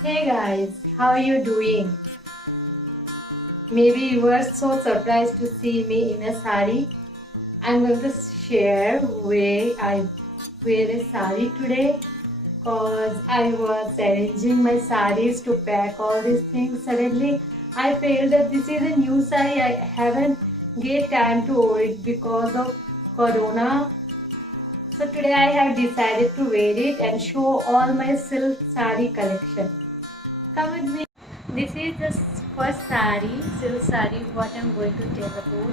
Hey guys, how are you doing? Maybe you were so surprised to see me in a sari. I'm going to share why I wear a sari today because I was arranging my saris to pack all these things. Suddenly, I felt that this is a new sari. I haven't get time to wear it because of Corona. So today I have decided to wear it and show all my silk sari collection. Come with me. This is the first sari, silk sari, what I am going to tell about.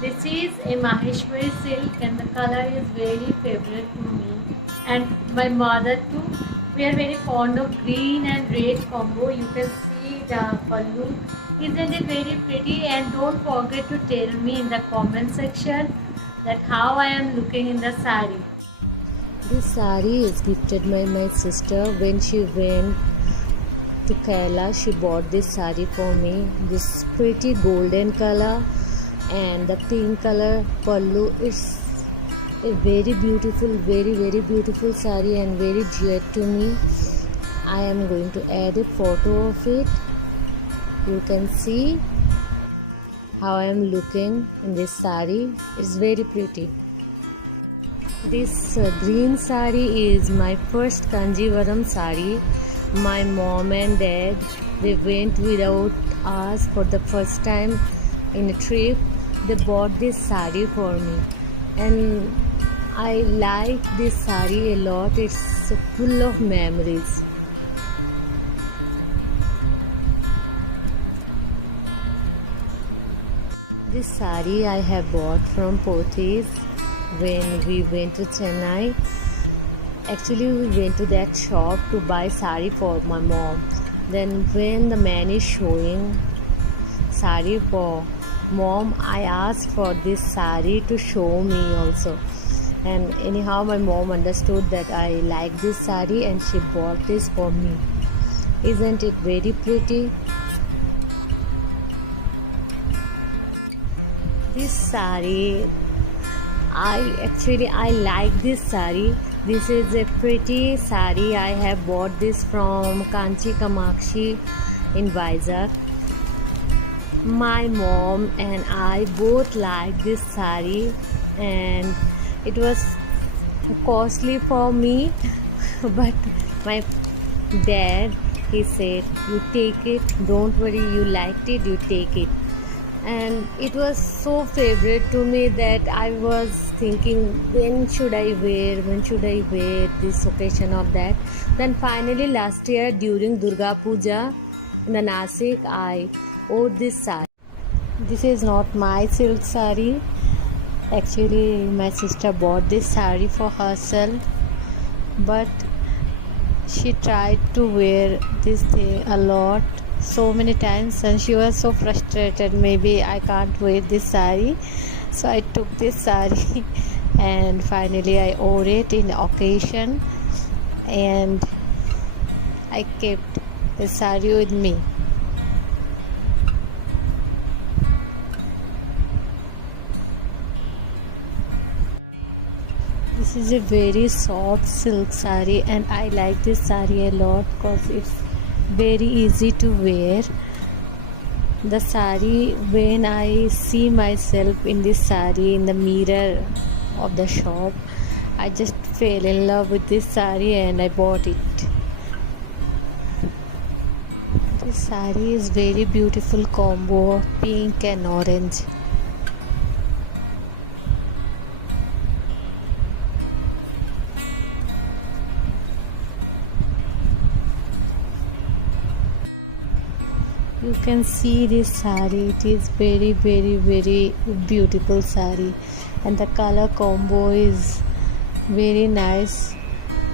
This is a Maheshwari silk and the color is very favorite to me and my mother too. We are very fond of green and red combo. You can see the pallu. Isn't it very pretty? And don't forget to tell me in the comment section that how I am looking in the sari. This sari is gifted by my sister when she went to Kerala. She bought this sari for me. This pretty golden color and the pink color pallu is a very beautiful sari and very dear to me. I am going to add a photo of it. You can see how I am looking in this sari. It's very pretty. This green sari is my first Kanjivaram sari. My mom and dad, they went without us for the first time in a trip. They bought this sari for me and I like this sari a lot. It's full of memories. This sari I have bought from Pothys when we went to Chennai. Actually, we went to that shop to buy sari for my mom. Then when the man is showing sari for mom, I asked for this sari to show me also. And anyhow, my mom understood that I like this sari and she bought this for me. Isn't it very pretty? This sari, I like this sari. This is a pretty sari. I have bought this from Kanchi Kamakshi in Vizag. My mom and I both like this sari and it was costly for me but my dad, he said, you take it, don't worry, you liked it, you take it. And it was so favorite to me that I was thinking when should I wear this occasion of that. Then finally last year during Durga Puja in the Nasik, I wore this sari. This is not my silk sari. Actually my sister bought this sari for herself, but she tried to wear this thing a lot, so many times, and she was so frustrated. Maybe I can't wear this sari, so I took this sari and finally I wore it in occasion and I kept the sari with me. This is a very soft silk sari and I like this sari a lot because it's very easy to wear. The sari, when I see myself in this sari in the mirror of the shop, I just fell in love with this sari and I bought it. This sari is very beautiful combo of pink and orange. You can see this sari, it is very beautiful sari and the color combo is very nice.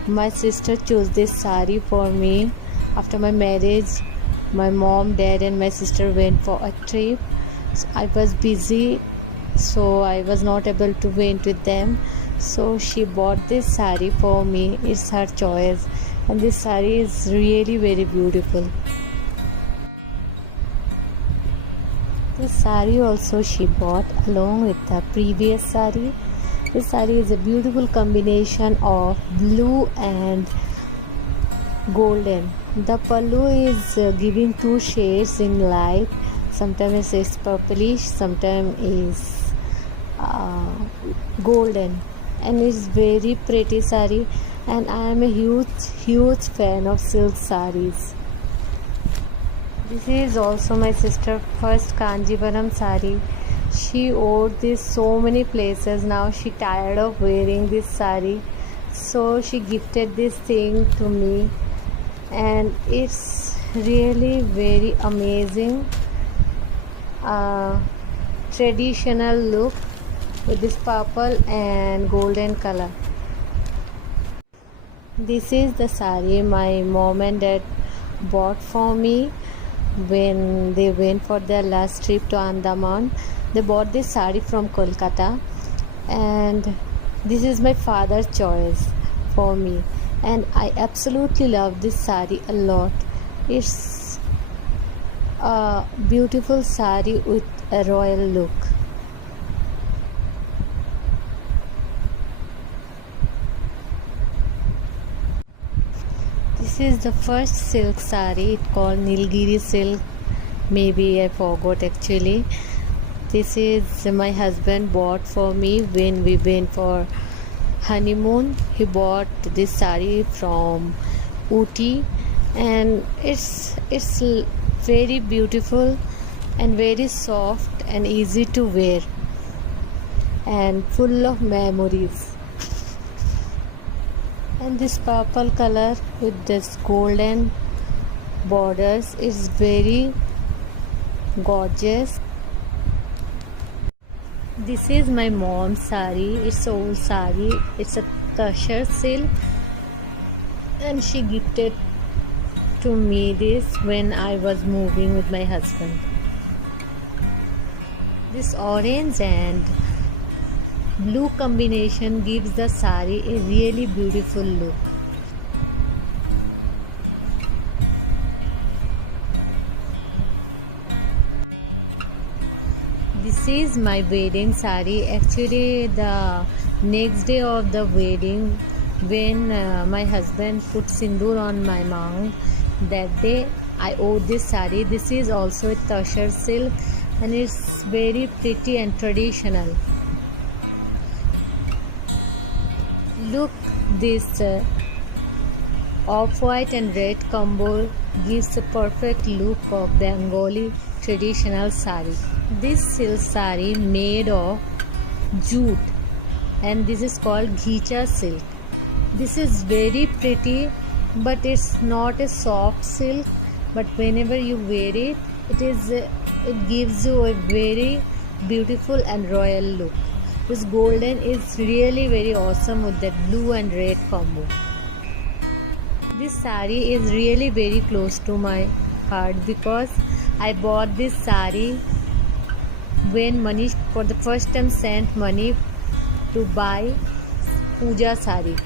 My sister chose this sari for me. After my marriage, my mom, dad and my sister went for a trip. So I was busy, so I was not able to went with them, so she bought this sari for me. It's her choice and this sari is really very beautiful. This sari also she bought along with the previous sari. This sari is a beautiful combination of blue and golden. The pallu is giving two shades in light. Sometimes it's purplish, sometimes is uh, golden, and it's very pretty sari. And I am a huge fan of silk saris. This is also my sister first Kanjivaram sari. She wore this so many places. Now she tired of wearing this sari, so she gifted this thing to me, and it's really very amazing traditional look with this purple and golden color. This is the sari my mom and dad bought for me when they went for their last trip to Andaman. They bought this sari from Kolkata, and this is my father's choice for me, and I absolutely love this sari a lot. It's a beautiful sari with a royal look. This is the first silk sari. It called Nilgiri silk. Maybe I forgot actually. This is my husband bought for me when we went for honeymoon. He bought this sari from Ooty, and it's very beautiful and very soft and easy to wear and full of memories. And this purple color with this golden borders is very gorgeous. This is my mom's sari. It's old sari. It's a Tashar silk, and she gifted to me this when I was moving with my husband. This orange and blue combination gives the sari a really beautiful look. This is my wedding sari. Actually, the next day of the wedding, when my husband put sindoor on my mouth, that day I wore this sari. This is also a Tashar silk, and it's very pretty and traditional. Look, this off-white and red combo gives a perfect look of Bengali traditional sari. This silk sari made of jute, and this is called Ghicha silk. This is very pretty, but it's not a soft silk. But whenever you wear it, it gives you a very beautiful and royal look. This golden is really very awesome with that blue and red combo. This sari is really very close to my heart because I bought this sari when Manish for the first time sent money to buy puja sari.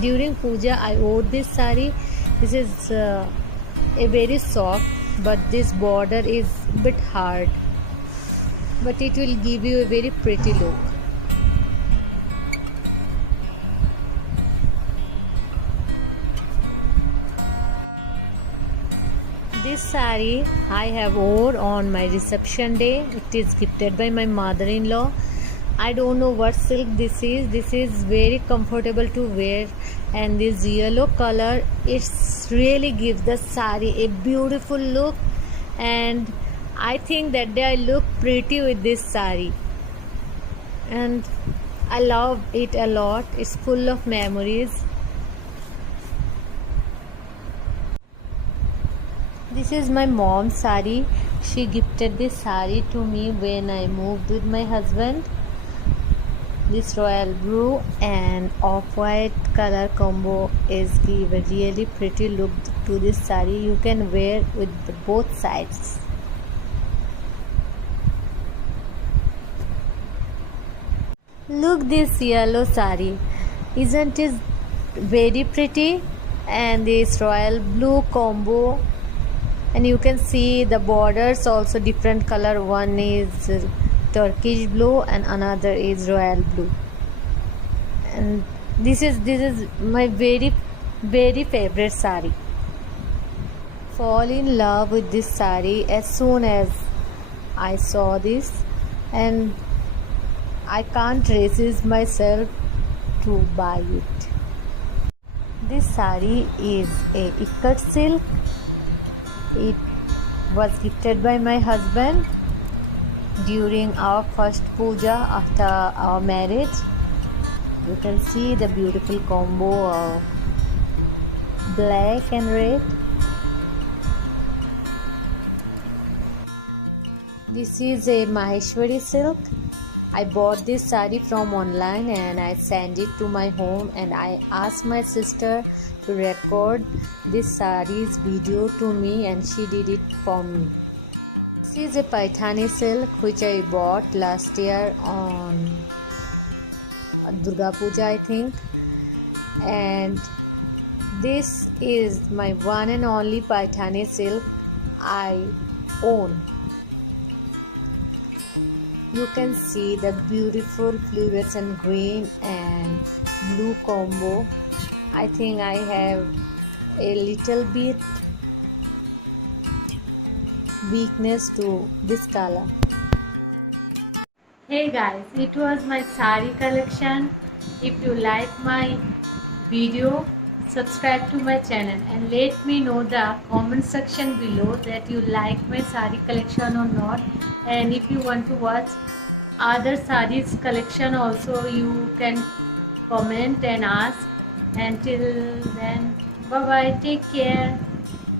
During puja I wore this sari. This is a very soft, but this border is a bit hard, but it will give you a very pretty look. This sari I have wore on my reception day. It is gifted by my mother-in-law. I don't know what silk this is. This is very comfortable to wear, and this yellow color, it's really gives the sari a beautiful look, and I think that day I look pretty with this sari, and I love it a lot. It's full of memories. This is my mom's sari. She gifted this sari to me when I moved with my husband. This royal blue and off-white color combo is give a really pretty look to this sari. You can wear with both sides. Look this yellow sari. Isn't it very pretty? And this royal blue combo, and you can see the borders also different color. One is Turkish blue and another is royal blue, and this is my very favorite sari. fall in love with this sari as soon as I saw this, and I can't resist myself to buy it. This sari is a ikat silk. It was gifted by my husband during our first puja after our marriage. You can see the beautiful combo of black and red. This is a Maheshwari silk. I bought this sari from online and I sent it to my home, and I asked my sister to record this sari's video to me, and she did it for me. This is a Paithani silk which I bought last year on Durga Puja, I think, and this is my one and only Paithani silk I own. You can see the beautiful fluorescent green and blue combo. I think I have a little bit weakness to this color. Hey guys, it was my sari collection. If you like my video, subscribe to my channel and let me know the comment section below that you like my sari collection or not. And if you want to watch other sarees collection also, you can comment and ask. Until then, bye bye, take care.